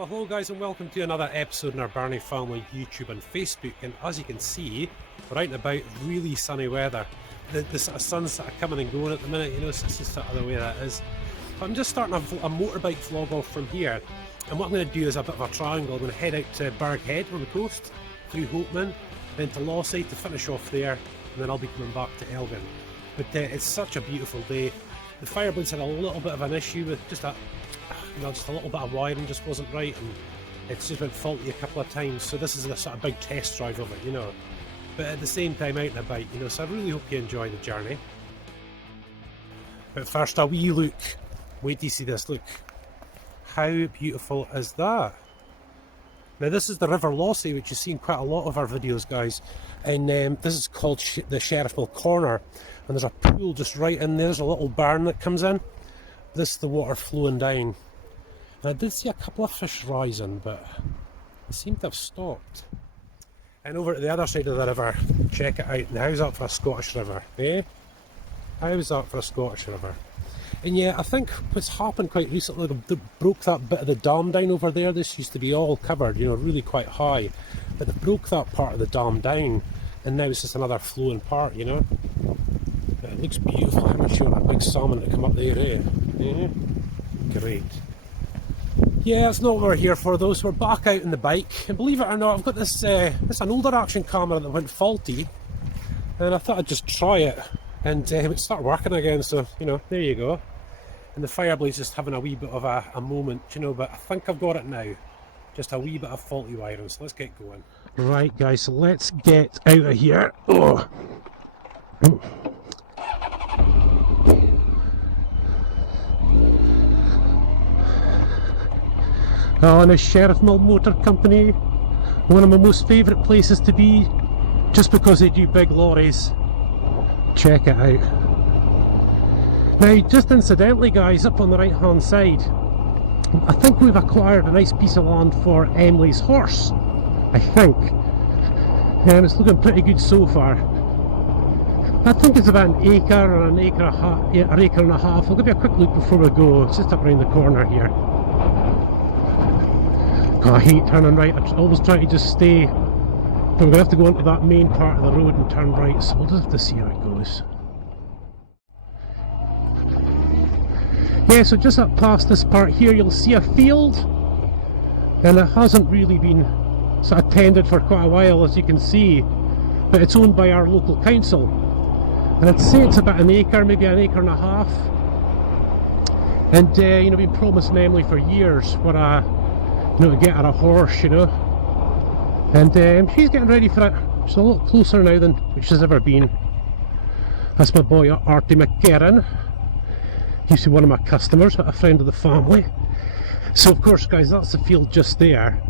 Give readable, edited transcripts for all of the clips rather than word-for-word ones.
Well, hello guys and welcome to another episode in our Birnie Family YouTube and Facebook, and as you can see, we're out and about, really sunny weather. The sort of sun's sort of coming and going at the minute, you know, so it's just sort of the way that is. But I'm just starting a motorbike vlog off from here, and what I'm going to do is a bit of a triangle. I'm going to head out to Burghead on the coast, through Hopeman, then to Lossiemouth to finish off there, and then I'll be coming back to Elgin. But it's such a beautiful day. The Fireblades had a little bit of an issue with just a little bit of wiring just wasn't right, and it's just been faulty a couple of times, so this is a sort of big test drive of it, you know, but at the same time out and about, you know, so I really hope you enjoy the journey. But first a wee look, wait till you see this, look, how beautiful is that? Now this is the River Lossie, which you see in quite a lot of our videos, guys, and this is called the Sheriffmill Corner, and there's a pool just right in there. There's a little barn that comes in, this is the water flowing down. And I did see a couple of fish rising, but they seem to have stopped. And over at the other side of the river, check it out. Now how's that for a Scottish river, eh? How's that for a Scottish river? And yeah, I think what's happened quite recently, they broke that bit of the dam down over there. This used to be all covered, you know, really quite high. But they broke that part of the dam down, and now it's just another flowing part, you know. But it looks beautiful. How much you want that big salmon to come up there, eh? Yeah? Great. Yeah, that's not what we're here for though, so we're back out on the bike, and believe it or not, I've got this, it's an older action camera that went faulty, and I thought I'd just try it, and it started working again, so, you know, there you go. And the Fireblade's just having a wee bit of a moment, you know, but I think I've got it now. Just a wee bit of faulty wiring, so let's get going. Right guys, so let's get out of here. Oh. Oh, and the Sheriffmill Motor Company, one of my most favourite places to be, just because they do big lorries. Check it out. Now, just incidentally guys, up on the right hand side, I think we've acquired a nice piece of land for Emily's horse, I think. And it's looking pretty good so far. I think it's about an acre or an acre and a half. I'll give you a quick look before we go. It's just up around the corner here. God, I hate turning right. I always try to just stay, but we're going to have to go onto that main part of the road and turn right, so we'll just have to see how it goes. Yeah, so just up past this part here you'll see a field, and it hasn't really been sort of tended for quite a while, as you can see, but it's owned by our local council, and I'd say it's about an acre, maybe an acre and a half, and you know, been promising Emily for years for a, you know, to get her a horse, you know, and she's getting ready for it. She's a lot closer now than she's ever been. That's my boy Artie McGarren. He's one of my customers, but a friend of the family. So of course guys, that's the field just there,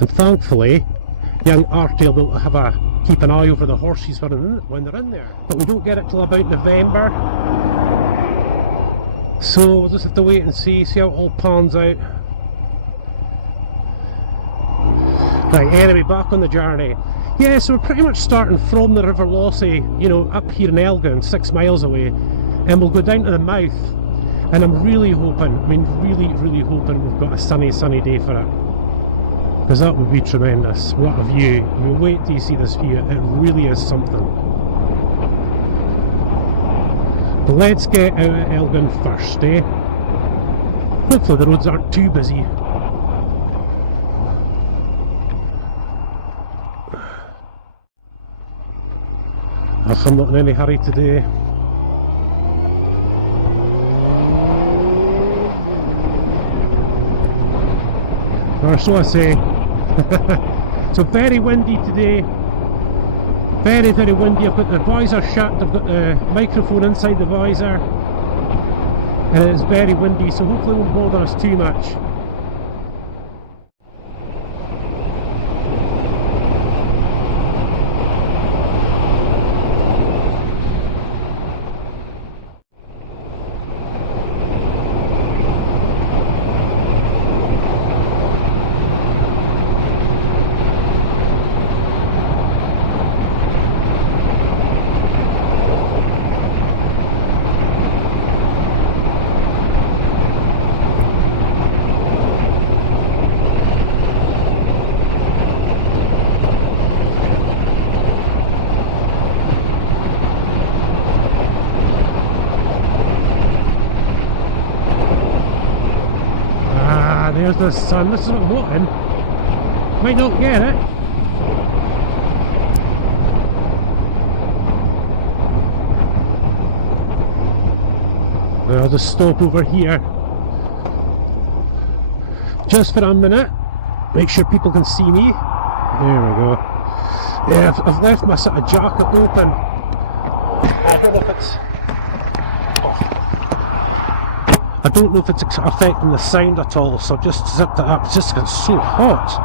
and thankfully young Artie will be able to keep an eye over the horses when they're in there. But we don't get it till about November, so we'll just have to wait and see how it all pans out. Right, anyway, back on the journey. Yeah, so we're pretty much starting from the River Lossie, you know, up here in Elgin, 6 miles away, and we'll go down to the mouth, and I'm really hoping, I mean really hoping we've got a sunny day for it, because that would be tremendous. What a view. I mean, wait till you see this view, it really is something. But let's get out of Elgin first, eh? Hopefully the roads aren't too busy. I'm not in any hurry today. Or so I say. So very windy today. Very windy. I've got the visor shut, I've got the microphone inside the visor, and it's very windy, so hopefully it won't bother us too much. there's the sun. This is what I'm wanting. Might not get it. I'll just stop over here just for a minute, make sure people can see me. There we go. Yeah, I've left my sort of jacket open. I don't know if it's... I don't know if it's affecting the sound at all, so I've just zipped it up. It's just getting so hot.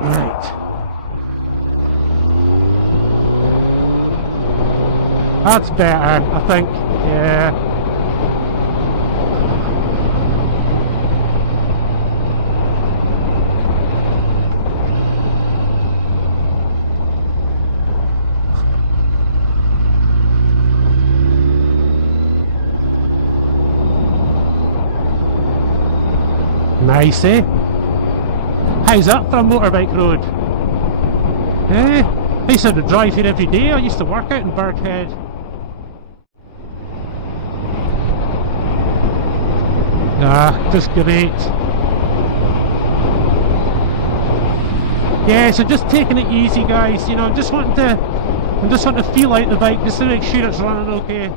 Right. That's better, I think. Yeah. Nice, eh? How's that for a motorbike road? Eh? I used to drive here every day. I used to work out in Burghead. Ah, just great. Yeah, so just taking it easy, guys. You know, I'm just wanting to feel out the bike just to make sure it's running okay.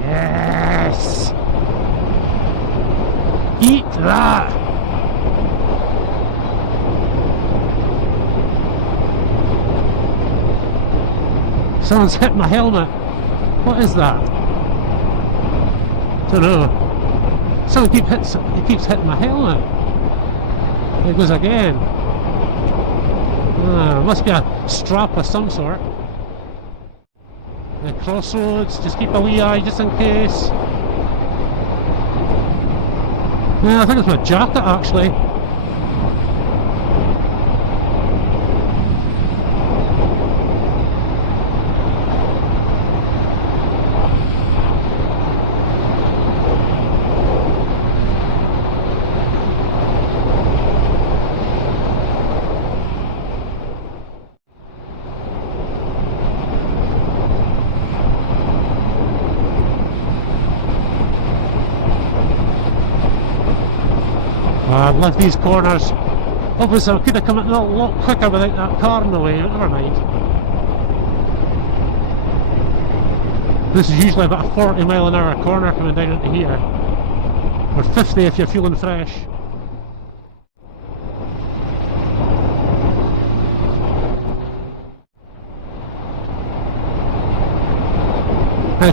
Yes. Eat that! Someone's hit my helmet. What is that? Don't know. Someone keeps hitting my helmet. There it goes again. Must be a strap of some sort. The crossroads, just keep a wee eye just in case. Yeah, I think it's my jacket actually. I love these corners. Obviously I could have come in a lot quicker without that car in the way, but never mind. This is usually about a 40-mile-an-hour corner coming down into here. Or 50 if you're feeling fresh.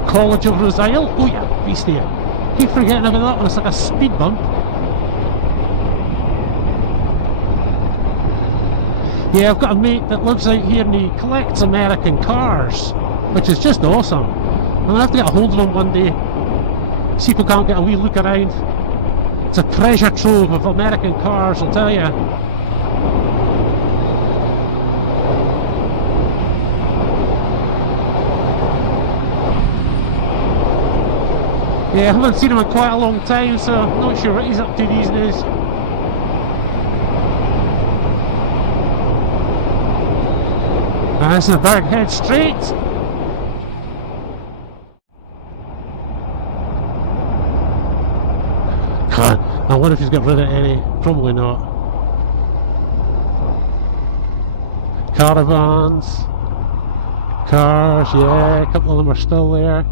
College of Roseisle. Oh yeah, beast here. Keep forgetting about that one, it's like a speed bump. Yeah, I've got a mate that lives out here and he collects American cars, which is just awesome. I'm gonna have to get a hold of him one day, see if we can't get a wee look around. It's a treasure trove of American cars, I'll tell you. Yeah, I haven't seen him in quite a long time, so I'm not sure what he's up to these days. That's the Burghead Straight. God, I wonder if he's got rid of any. Probably not. Caravans. Cars, yeah, a couple of them are still there.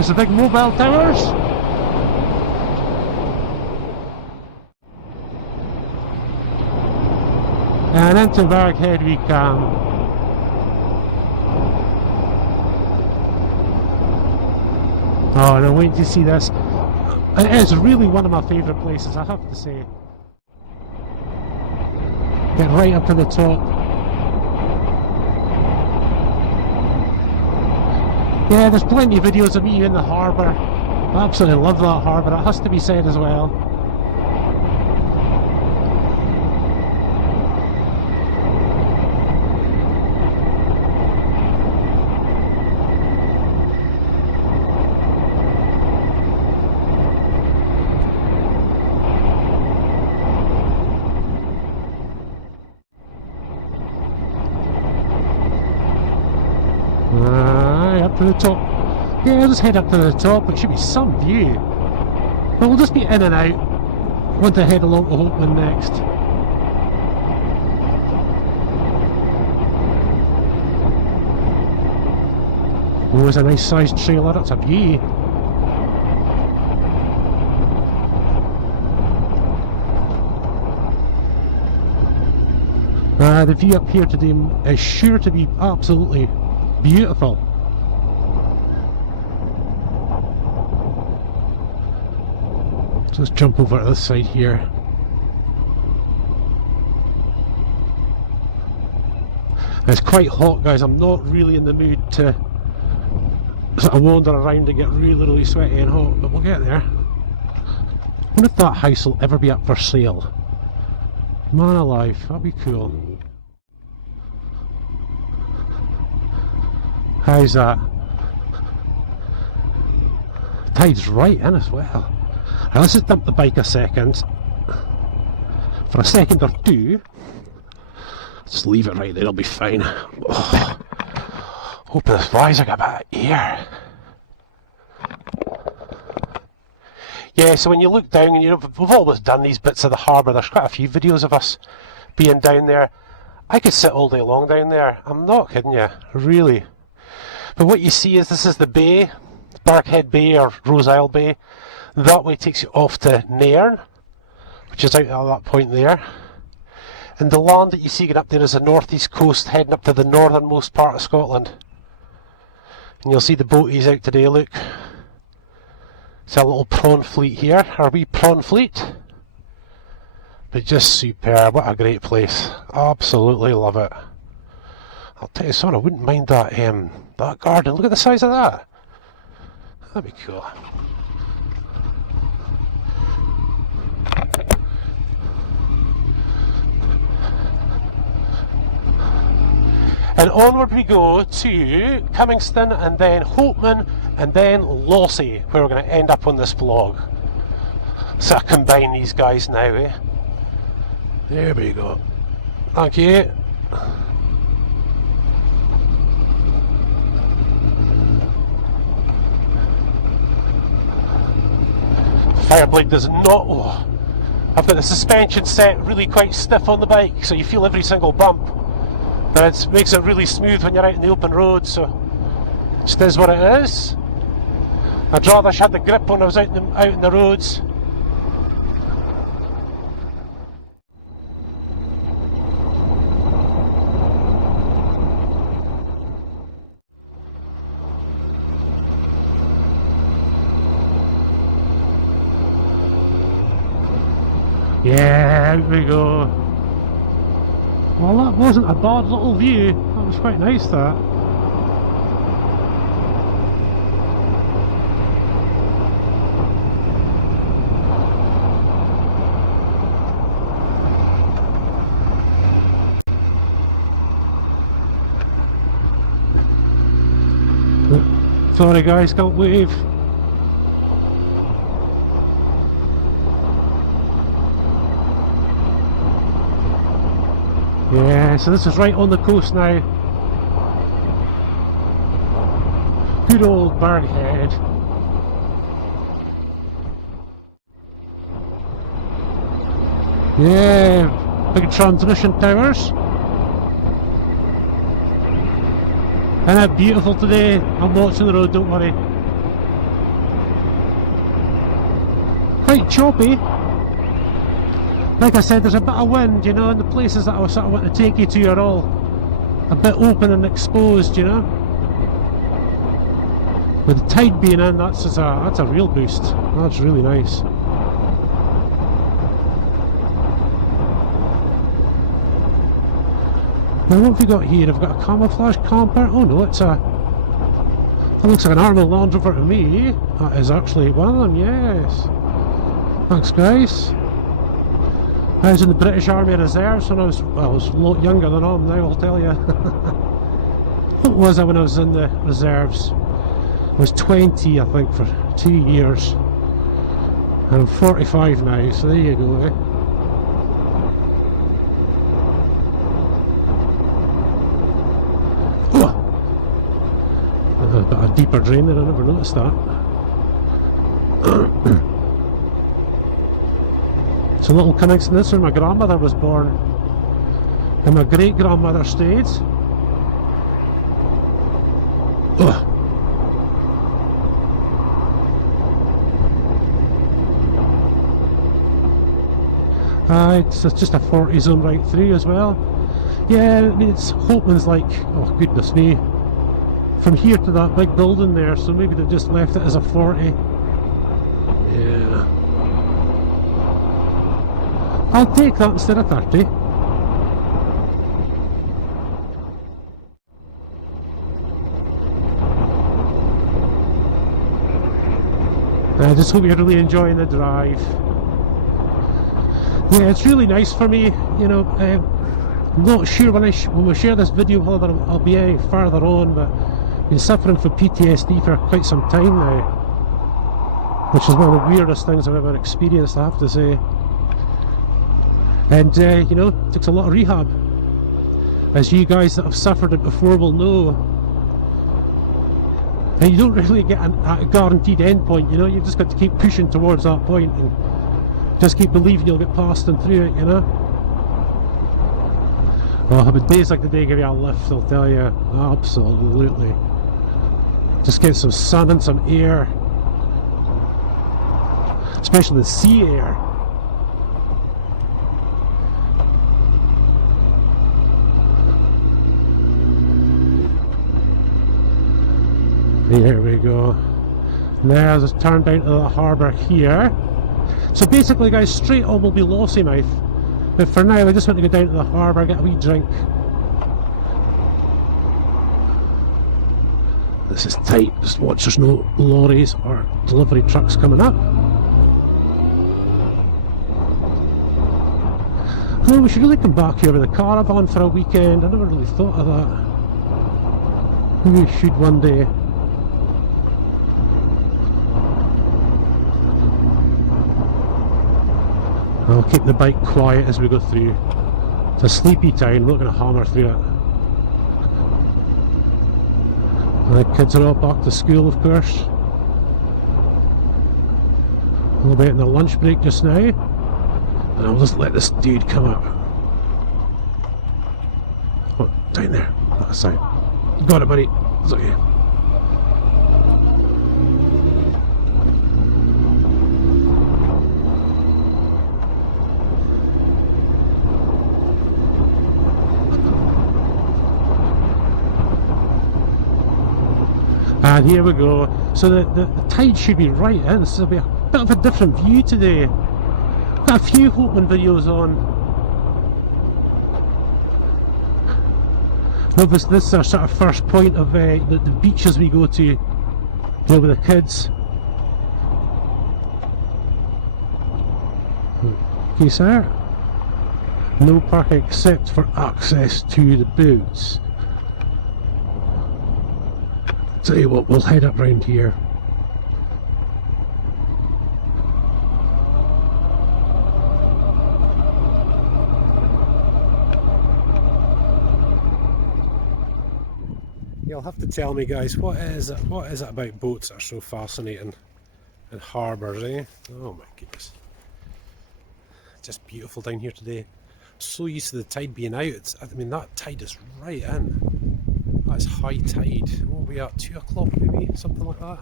There's the big mobile towers. And into Burghead we come. Oh, and I'm waiting to see this. It is really one of my favourite places, I have to say. Get right up to the top. Yeah, there's plenty of videos of me in the harbour. I absolutely love that harbour, it has to be said as well. Up to the top. Yeah, I'll just head up to the top. It should be some view. But we'll just be in and out. Want to head along to Hopeman next. Oh, there's a nice sized trailer. That's a view. The view up here today is sure to be absolutely beautiful. So let's jump over to this side here. It's quite hot, guys. I'm not really in the mood to sort of wander around and get really sweaty and hot, but we'll get there. I wonder if that house will ever be up for sale. Man alive, that'd be cool. How's that? Tide's right in as well. Right, let's just dump the bike a second. For a second or two. Just leave it right there, it'll be fine. Oh, hope this flies like a bit of air. Yeah, so when you look down, and we've always done these bits of the harbour, there's quite a few videos of us being down there. I could sit all day long down there, I'm not kidding you, really. But what you see is this is the bay, Burghead Bay or Rose Isle Bay. That way takes you off to Nairn, which is out at that point there. And the land that you see going up there is the northeast coast heading up to the northernmost part of Scotland. And you'll see the boaties out today, look. It's a little prawn fleet here, our wee prawn fleet. But just superb, what a great place. Absolutely love it. I'll tell you something, I wouldn't mind that that garden. Look at the size of that. That'd be cool. And onward we go to Cummingston and then Hopeman and then Lossie, where we're going to end up on this vlog. So I combine these guys now, eh? There we go. Thank you. Fireblade does not... Oh, I've got the suspension set really quite stiff on the bike, so you feel every single bump. But it makes it really smooth when you're out in the open road, so it just is what it is. I'd rather had the grip when I was out in the roads. Yeah, out we go. Well, that wasn't a bad little view. That was quite nice, that. Sorry guys, can't wave. Yeah, so this is right on the coast now. Good old burghead. Yeah, big transmission towers. Isn't that beautiful today? I'm watching the road, don't worry. Quite choppy. Like I said, there's a bit of wind, you know, and the places that I sort of want to take you to are all a bit open and exposed, you know. With the tide being in, that's a real boost. That's really nice. Now what have we got here? I've got a camouflage camper. Oh no, that looks like an Arnold Land Rover to me. That is actually one of them, yes. Thanks guys. I was in the British Army Reserves when I was a lot younger than I am now, I'll tell you. What was I when I was in the reserves? I was 20, I think, for 2 years. And I'm 45 now, so there you go, eh? a bit of a deeper drain there, I never noticed that. So little Cummingston, this is where my grandmother was born. And my great grandmother stayed. Ugh. It's just a 40 zone right through as well. Yeah, I mean, it's Hopeman's like, oh goodness me, from here to that big building there, so maybe they've just left it as a 40. Yeah. I'll take that instead of 30. I just hope you're really enjoying the drive. Yeah, it's really nice for me, you know. I'm not sure when we share this video whether I'll be any further on, but I've been suffering from PTSD for quite some time now, which is one of the weirdest things I've ever experienced, I have to say. And you know, it takes a lot of rehab, as you guys that have suffered it before will know. And you don't really get a guaranteed end point, you know. You've just got to keep pushing towards that point and just keep believing you'll get past and through it, you know. Oh, but days like today give you a lift, I'll tell you. Absolutely. Just get some sun and some air, especially the sea air. There we go. Now just turn down to the harbour here. So basically, guys, straight on will be Lossiemouth. But for now, I just want to go down to the harbour, get a wee drink. This is tight. Just watch there's no lorries or delivery trucks coming up. Oh, we should really come back here with a caravan for a weekend. I never really thought of that. Maybe we should one day. I'll keep the bike quiet as we go through. It's a sleepy town, we're not going to hammer through it. The kids are all back to school, of course. We'll be in the lunch break just now. And I'll just let this dude come up. Oh, down there. That side. You got it, buddy. It's okay. And here we go. So the tide should be right in. This will be a bit of a different view today. Got a few Hopeman videos on. No, this is our sort of first point of the beaches we go to with the kids. Okay, sir. No parking except for access to the boats. Tell you what, we'll head up round here. You'll have to tell me, guys, what is it about boats that are so fascinating and harbours, eh? Oh my goodness. Just beautiful down here today. So used to the tide being out. I mean, that tide is right in. That's high tide. What are we at? 2 o'clock maybe? Something like that.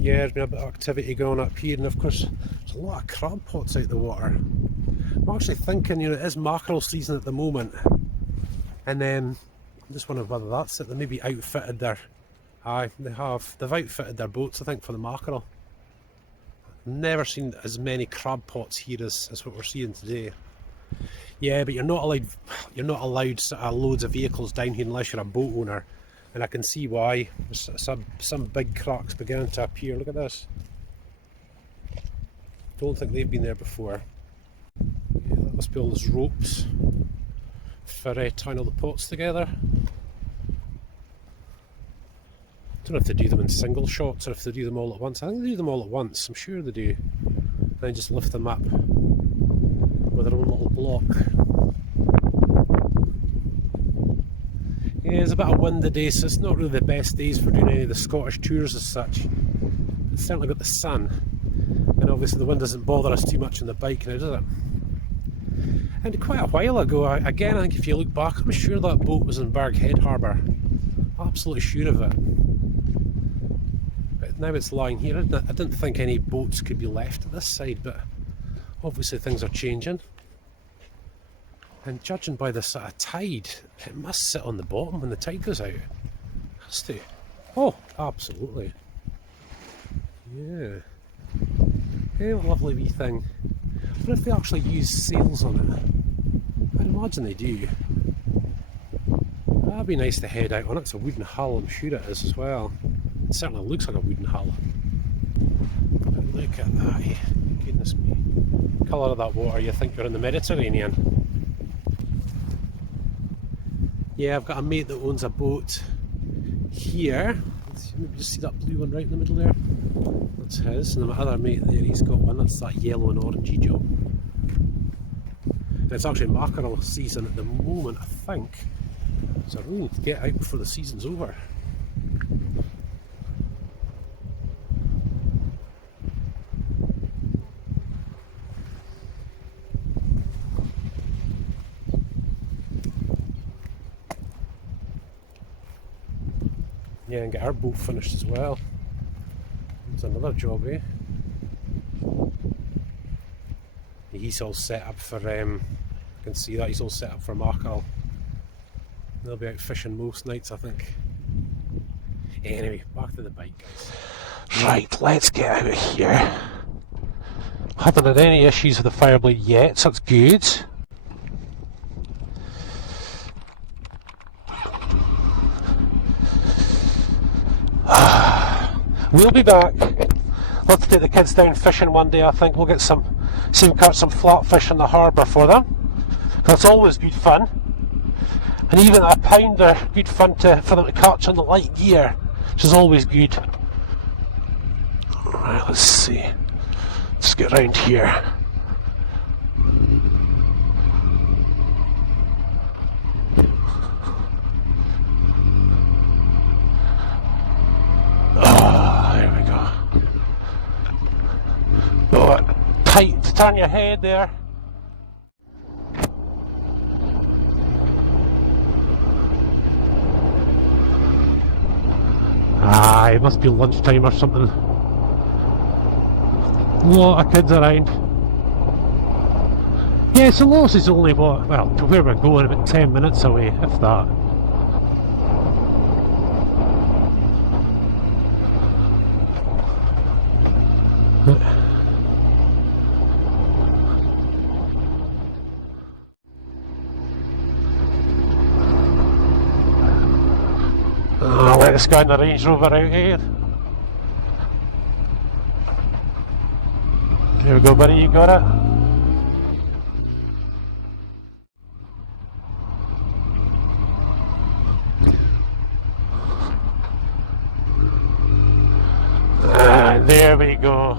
Yeah, there's been a bit of activity going up here, and of course there's a lot of crab pots out the water. I'm actually thinking, you know, it is mackerel season at the moment, and then I'm just wondering whether that's it. They maybe outfitted their... Aye, they've outfitted their boats, I think, for the mackerel. I've never seen as many crab pots here as what we're seeing today. Yeah, but you're not allowed loads of vehicles down here unless you're a boat owner, and I can see why. There's some big cracks beginning to appear. Look at this. Don't think they've been there before. Yeah, that must be all those ropes for tying all the pots together. I don't know if they do them in single shots or if they do them all at once. I think they do them all at once, I'm sure they do. And then just lift them up with their own little block. Yeah, it's a bit of wind today, so it's not really the best days for doing any of the Scottish tours as such. It's certainly got the sun, and obviously the wind doesn't bother us too much on the bike now, does it? And quite a while ago, again, I think if you look back, I'm sure that boat was in Burghead Harbour. Absolutely sure of it. But now it's lying here. I didn't think any boats could be left at this side, but obviously things are changing. And judging by the sort of tide, it must sit on the bottom when the tide goes out. It has to. Oh, absolutely. Yeah. Yeah, lovely wee thing. What if they actually use sails on it? I'd imagine they do. That'd be nice to head out on. It's a wooden hull, I'm sure it is as well. It certainly looks like a wooden hull. But look at that. Goodness me. Colour of that water, you think you're in the Mediterranean. Yeah, I've got a mate that owns a boat here. Maybe just see that blue one right in the middle there. That's his. And then my other mate there, he's got one. That's that yellow and orangey job. And it's actually mackerel season at the moment, I think. So I really need to get out before the season's over. Yeah, and get our boat finished as well. It's another job, eh? He's all set up for, I can see that he's all set up for mackerel. They'll be out fishing most nights, I think. Anyway, back to the bike, guys. Right, let's get out of here. Haven't had any issues with the Fireblade yet, so that's good. We'll be back. Let's take the kids down fishing one day. I think we'll get some catch some flatfish in the harbour for them. That's always good fun. And even a pounder, good fun for them to catch on the light gear, which is always good. Alright, let's see. Let's get round here. Tight to turn your head there. It must be lunchtime or something. A lot of kids around. Yeah, so Loss is only what, well, to where we're going, about 10 minutes away, if that. I'll let this guy in the Range Rover out here. There we go, buddy, you got it? And there we go.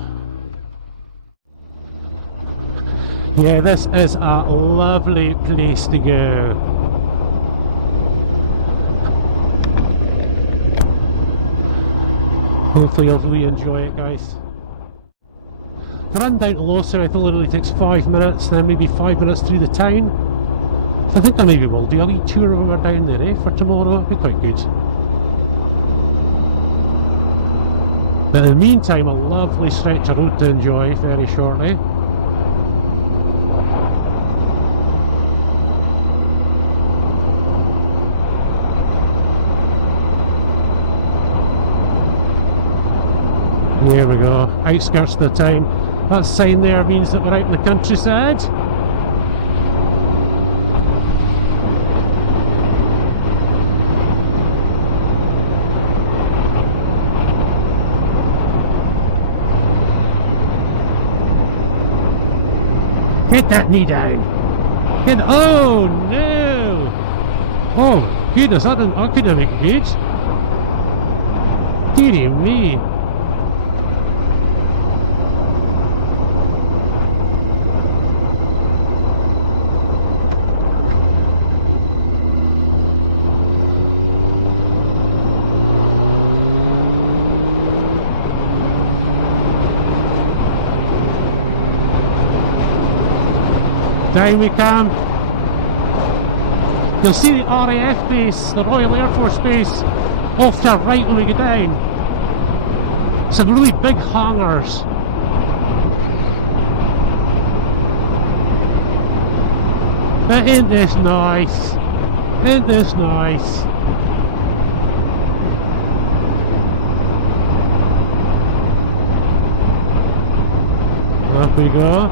Yeah, this is a lovely place to go. Hopefully you'll really enjoy it, guys. The run down to Lossiemouth literally takes 5 minutes, then maybe 5 minutes through the town. So I think I maybe will do a wee tour when we're down there, eh, for tomorrow. It'll be quite good. But in the meantime, a lovely stretch of road to enjoy very shortly. There we go, outskirts of the town. That sign there means that we're out in the countryside. Get that knee down. Oh no! Oh goodness, I couldn't make it good. Dearie me. Down we come. You'll see the RAF base, the Royal Air Force base, off to our right when we go down. Some really big hangars. But ain't this nice? Ain't this nice? Up we go.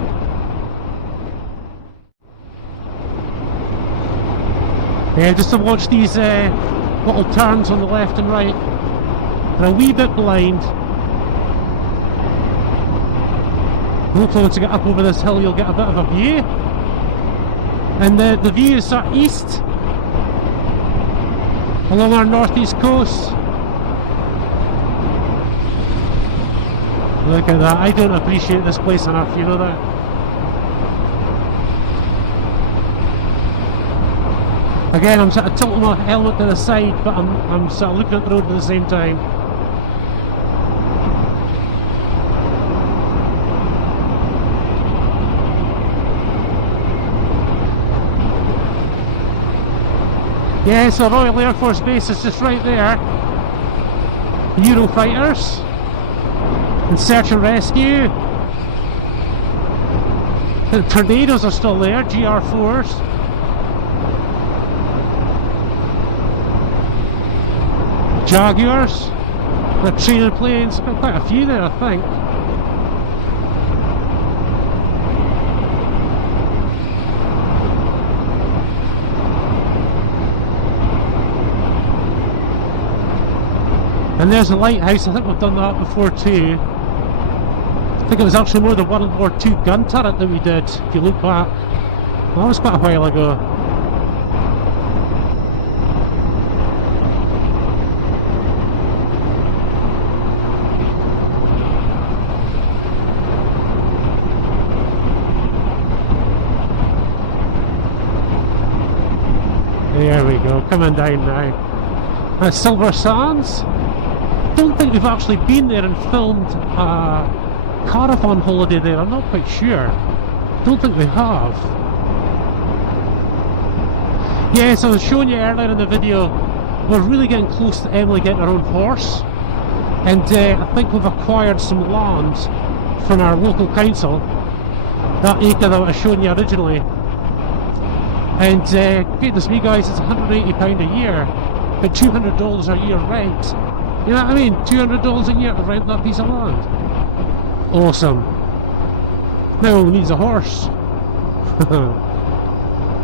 Yeah, just to watch these little turns on the left and right. They're a wee bit blind. Hopefully once you get up over this hill you'll get a bit of a view. And the view is sort of east along our northeast coast. Look at that. I don't appreciate this place enough, you know that? Again, I'm sort of tilting my helmet to the side, but I'm sort of looking at the road at the same time. Yeah, so Royal Air Force Base is just right there. Eurofighters and search and rescue. The Tornadoes are still there, GR4s. Jaguars, the training planes, got quite a few there I think. And there's a lighthouse, I think we've done that before too. I think it was actually more the World War II gun turret that we did, if you look back. That was quite a while ago. There we go, coming down now. Silver Sands. Don't think we've actually been there and filmed a caravan holiday there, I'm not quite sure. Don't think we have. Yeah, so I was showing you earlier in the video, we're really getting close to Emily getting her own horse. And I think we've acquired some land from our local council. That acre that I was showing you originally. And goodness me guys, it's £180 a year. But $200 a year rent. You know what I mean? $200 a year to rent that piece of land. Awesome. Now all we need is a horse.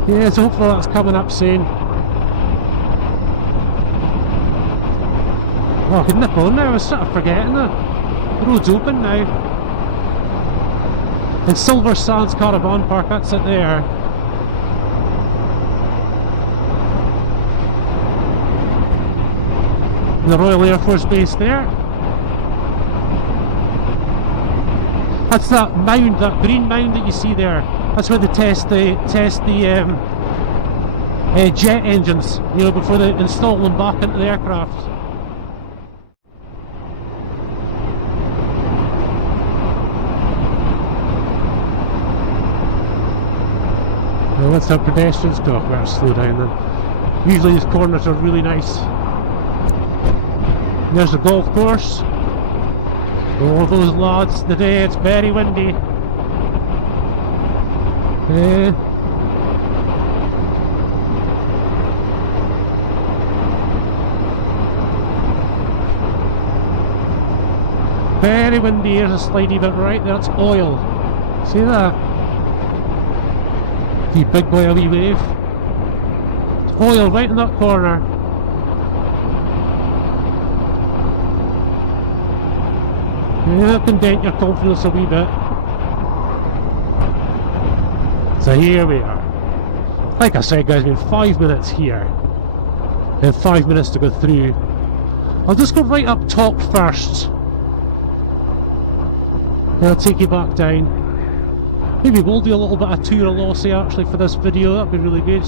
Yeah, so hopefully that's coming up soon. Oh, I can nip on now, I was sort of forgetting that. The road's open now. And Silver Sands Caravan Park, that's it there. The Royal Air Force Base there. That's that mound, that green mound that you see there. That's where they test the jet engines, you know, before they install them back into the aircraft. Well, let's have pedestrians go. Better slow down then. Usually these corners are really nice. There's the golf course. All those lads today, it's very windy. Very windy. Here's a slidey bit right there, it's oil. See that? You big boy, a wee wave. It's oil right in that corner. Yeah, that can dent your confidence a wee bit. So here we are. Like I said guys, we've been 5 minutes here. And 5 minutes to go through. I'll just go right up top first. And I'll take you back down. Maybe we'll do a little bit of tour of Lossie actually for this video, that'd be really good.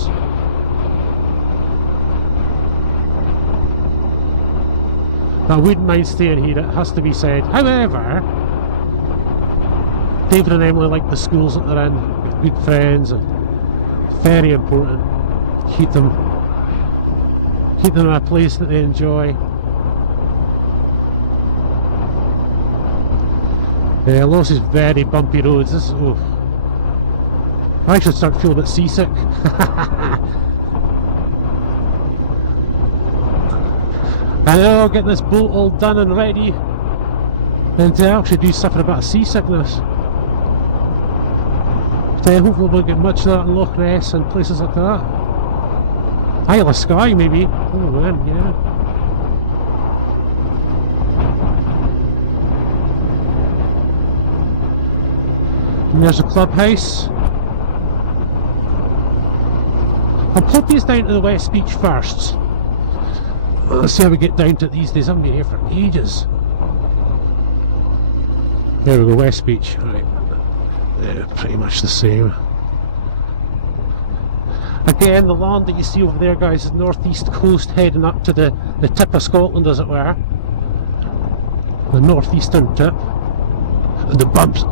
I wouldn't mind staying here, it has to be said. However, David and Emily like the schools that they're in, with good friends, and Very important. Keep them in a place that they enjoy. Yeah, Loss is very bumpy roads. This is, oh. I should start feeling a bit seasick. I know, get this boat all done and ready, and to actually do something about seasickness. But hopefully we'll get much of that in Loch Ness and places like that. Isle of Skye maybe. Oh man, yeah. And there's a clubhouse. I'll pop these down to the West Beach first. Let's see how we get down to it these days. I haven't been here for ages. There we go, West Beach. Right. Yeah, pretty much the same. Again, the land that you see over there, guys, is northeast coast heading up to the tip of Scotland, as it were. The northeastern tip. The bumps.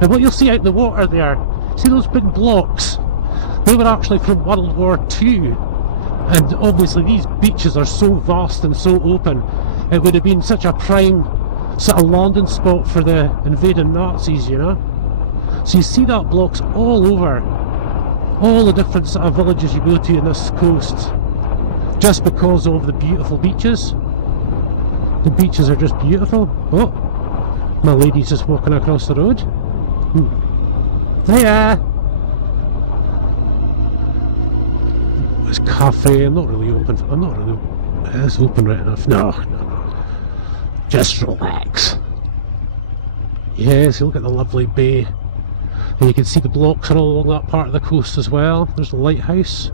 And what you'll see out in the water there, see those big blocks? They were actually from World War II. And obviously these beaches are so vast and so open, it would have been such a prime sort of landing spot for the invading Nazis, you know. So you see that blocks all over all the different sort of villages you go to in this coast, just because of the beautiful beaches. The beaches are just beautiful. Oh, my lady's just walking across the road. Hiya! This cafe, I'm not really open. I'm not really. It's open right enough. No. Just relax. Yes, look at the lovely bay. And you can see the blocks are all along that part of the coast as well. There's the lighthouse.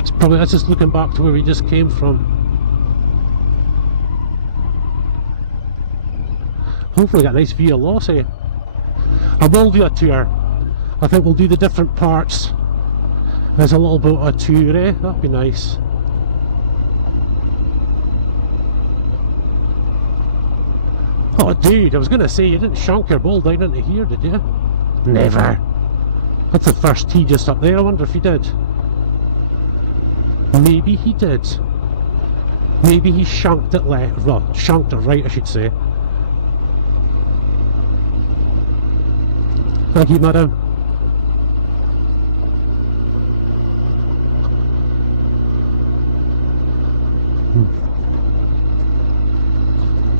It's probably, that's just looking back to where we just came from. Hopefully got a nice view of Lossie. I will do a tour. I think we'll do the different parts. There's a little bit of a tour, eh? That'd be nice. Oh dude, I was going to say, you didn't shunk your ball down into here, did you? Never. That's the first tee just up there. I wonder if he did. Maybe he did. Maybe he shanked it left. Well, shanked it right, I should say. Thank you, madam.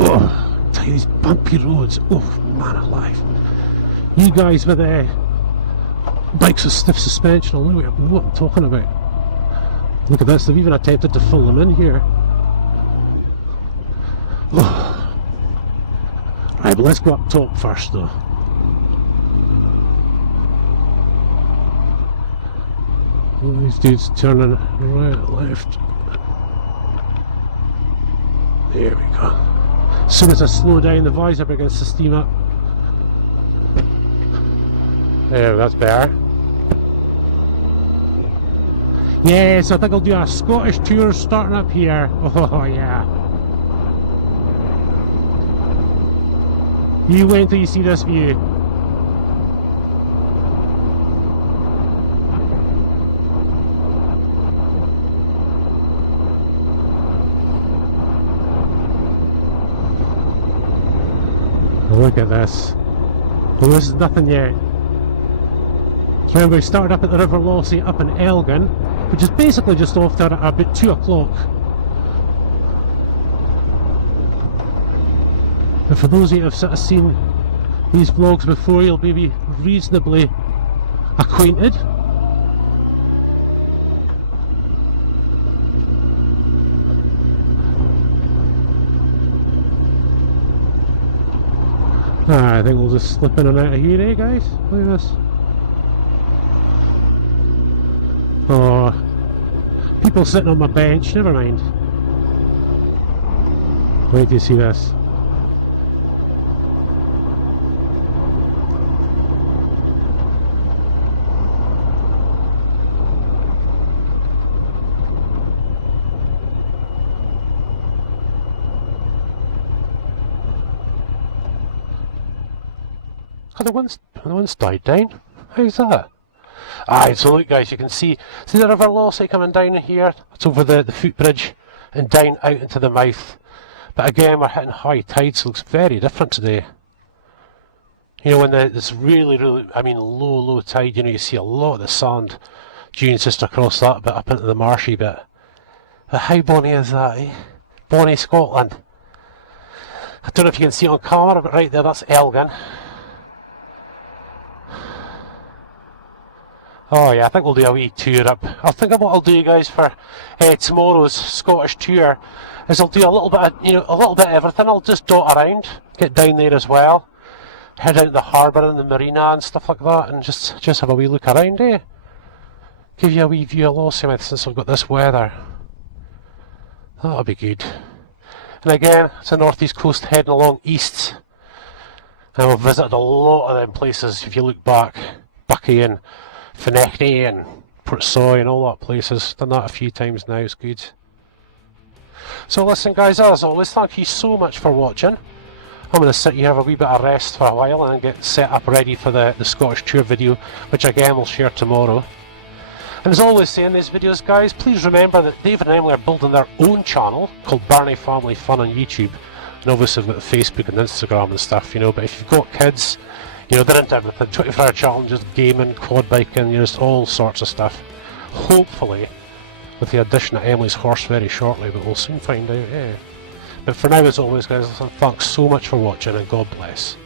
Oh, tell you, these bumpy roads. Oh, man alive. You guys with bikes with stiff suspension, I'll know what I'm talking about. Look at this, they've even attempted to fill them in here. Oh. Right, but let's go up top first though. All these dudes turning right, left. There we go. As soon as I slow down, the visor begins to steam up. There, that's better. Yes, I think I'll do a Scottish tour starting up here. Oh yeah. You wait until you see this view. Look at this. Well, this is nothing yet. So remember, we started up at the River Lossie up in Elgin, which is basically just off there at about 2 o'clock. And for those of you who have sort of seen these vlogs before, you'll be reasonably acquainted. I think we'll just slip in and out of here, eh guys? Look at this. Oh, people sitting on my bench, never mind. Wait till you see this. Oh, the one's died down. How's that? Aye, so look guys, you can see the River Lossie coming down in here. It's over the footbridge and down out into the mouth. But again, we're hitting high tide, so it looks very different today. You know, when it's really, low tide, you know, you see a lot of the sand dunes just across that bit up into the marshy bit. But how bonny is that, eh? Bonny Scotland. I don't know if you can see it on camera, but right there, that's Elgin. Oh yeah, I think we'll do a wee tour up. I think what I'll do, guys, for tomorrow's Scottish tour is I'll do a little bit of, a little bit of everything. I'll just dot around, get down there as well, head out to the harbour and the marina and stuff like that, and just have a wee look around, eh? Give you a wee view of Lossiemouth since we've got this weather. That'll be good. And again, it's the northeast coast heading along east, and we've visited a lot of them places. If you look back, Buckie and Fenechny and Portsoy and all that places. Done that a few times now, it's good. So listen guys, as always, thank you so much for watching. I'm going to sit here, have a wee bit of rest for a while and get set up ready for the Scottish tour video, which again we'll share tomorrow. And as always say in these videos guys, please remember that Dave and Emily are building their own channel called Birnie Family Fun on YouTube. And obviously we've got Facebook and Instagram and stuff, but if you've got kids, they're into everything, 24-hour challenges, gaming, quad biking, just all sorts of stuff. Hopefully, with the addition of Emily's horse very shortly, but we'll soon find out, yeah. But for now, as always, guys, thanks so much for watching, and God bless.